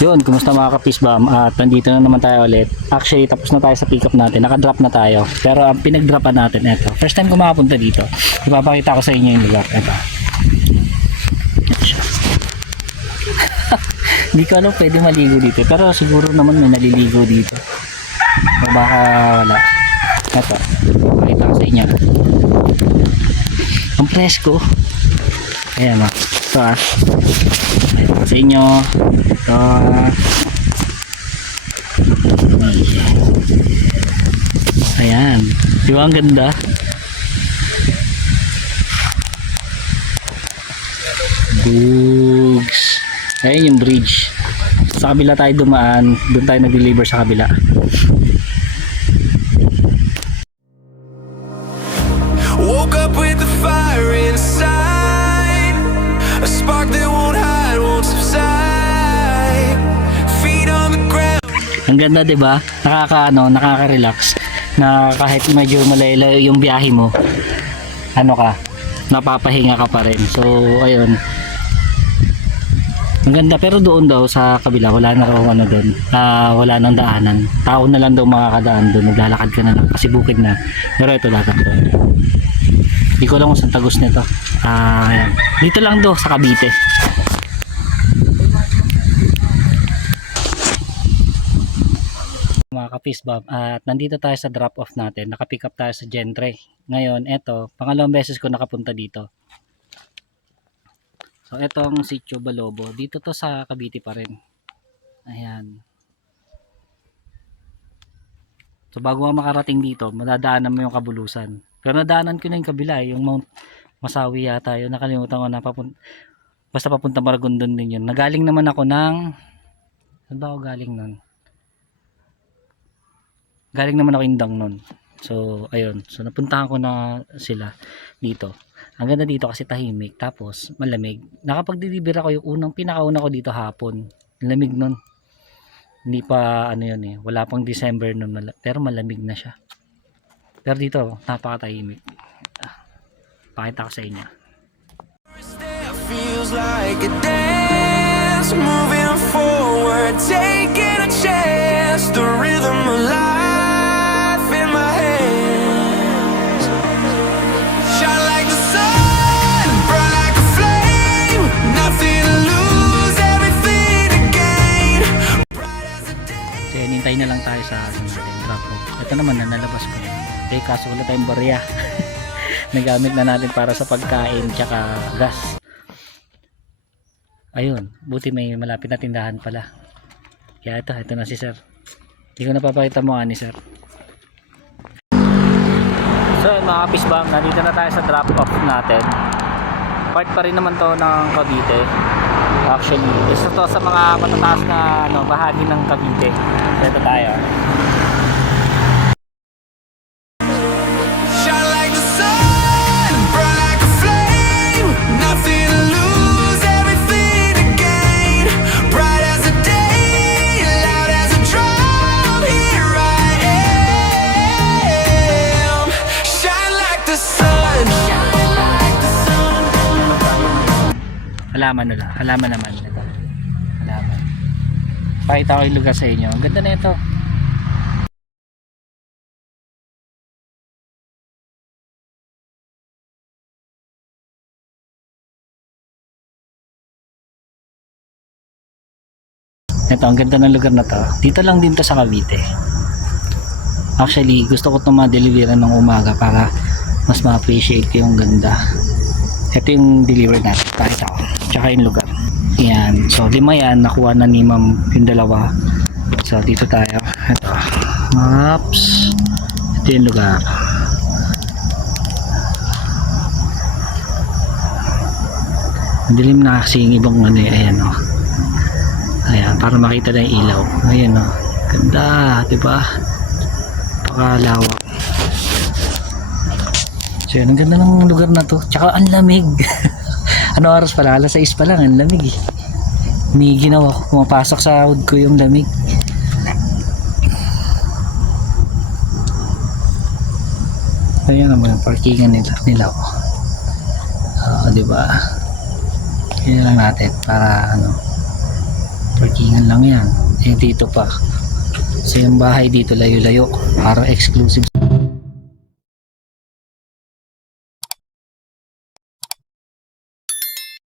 Yun, kumusta mga ka-fishbomb? At nandito na naman tayo ulit. Actually, tapos na tayo sa pick up natin. Nakadrop na tayo. Pero ang pinag-dropan natin, eto. First time ko makapunta dito. Ipapakita ko sa inyo yung lugar. Eto. Ito siya. Hindi ko alam pwede maligo dito. Pero siguro naman may naliligo dito. O baka wala. Eto. Ipapakita ko sa inyo. Ang presko. Ayan o. Ito ah. Ito sa inyo. Ito. Ayan. Di ba ang ganda? Bugs. Ayan yung bridge. Sa kabila tayo dumaan. Doon tayo nag-deliver sa kabila. Woke up with the fire inside, a spark that won't hide, won't subside. Feet on the ground. Ang ganda, 'di ba? Nakaka-relax na kahit medyo malayo yung biyahe mo. Ano ka? Napapahinga ka pa rin. So, ayun. Ang ganda, pero doon daw sa kabila wala na raw ano doon. Wala nang daanan. Tao na lang daw makakadaan doon. Maglalakad ka na lang kasi bukid na. Pero ito dagat doon. Hindi ko alam kung saan tagos nito. Ayan. Dito lang do sa Cavite. Mga ka-fishbomb, at nandito tayo sa drop off natin. Naka-pick up tayo sa Gentry. Ngayon, eto, pangalawang beses ko nakapunta dito. So, etong Sitio Balobo. Dito to sa Cavite pa rin. Ayan. So, bago ka makarating dito, madadaanan mo yung Kabulusan. Pero nadaanan ko na yung kabila, yung Mount Masawi yata yun. Nakalimutan ko na basta papunta Maragondon din yun. Nagaling naman ako ng saan ba ako galing nun? Galing naman ako Indang nun. So ayun, so napuntahan ko na sila dito. Ang ganda dito kasi tahimik, tapos malamig. Nakapag-deliver ako yung pinakauna ko dito hapon. Lamig nun. Hindi pa ano yun eh, wala pang December nun, pero malamig na siya. Pero dito, napakatahimik. Pakita ko sa inyo. Feels like a dance, moving forward, taking a chance, the rhythm of life in my hands. Shine like the sun, burn like a flame, nothing to lose, everything to gain. Bright as a day. So yun, hintay na lang tayo sa drop off. Ito naman na nalabas ko. Eh kaso wala tayong barya. Nagamit na natin para sa pagkain tsaka gas. Ayun, buti may malapit na tindahan pala. Kaya ito na si sir. Hindi ko napapakita mo ni sir. So mga fishbomb, nandito na tayo sa drop off natin. Part pa rin naman to ng Cavite. Actually, isa to sa mga matataas na bahagi ng Cavite. So ito tayo. Shine like the sun, burn like a flame, nothing to lose, everything to gain. Bright as a day, loud as a drum, here I am. Shine like the sun, shine like the sun. Halaman naman ito. Halaman. Pakita ko yung lugar sa inyo. Ang ganda na ito. Ito, ang ganda ng lugar na to. Dito lang din to sa Cavite. Actually, gusto ko itong ma-deliveran ng umaga para mas ma-appreciate yung ganda. Ito yung deliver natin. Pakita ko. Tsaka yung lugar. Yan. So, 5 yan. Nakuha na ni ma'am yung 2. So, dito tayo. Ito. Maps. Ito yung lugar. Ang dilim na kasi yung ibang ano eh. Ayan o. Ayan, para makita na yung ilaw. Ayan o. Ganda, diba? Pakalawak. So yun, ang ganda ng lugar na to. Tsaka ang lamig. Ano oras pala? Alas 6 pa lang, ang lamig eh. May ginawa ko. Pumapasok sa hood ko yung lamig. Ayan naman yung parkingan nila. Diba? Yan lang natin para ano. Parkingan lang yan. Eh dito pa. So yung bahay dito layo-layo. Parang exclusive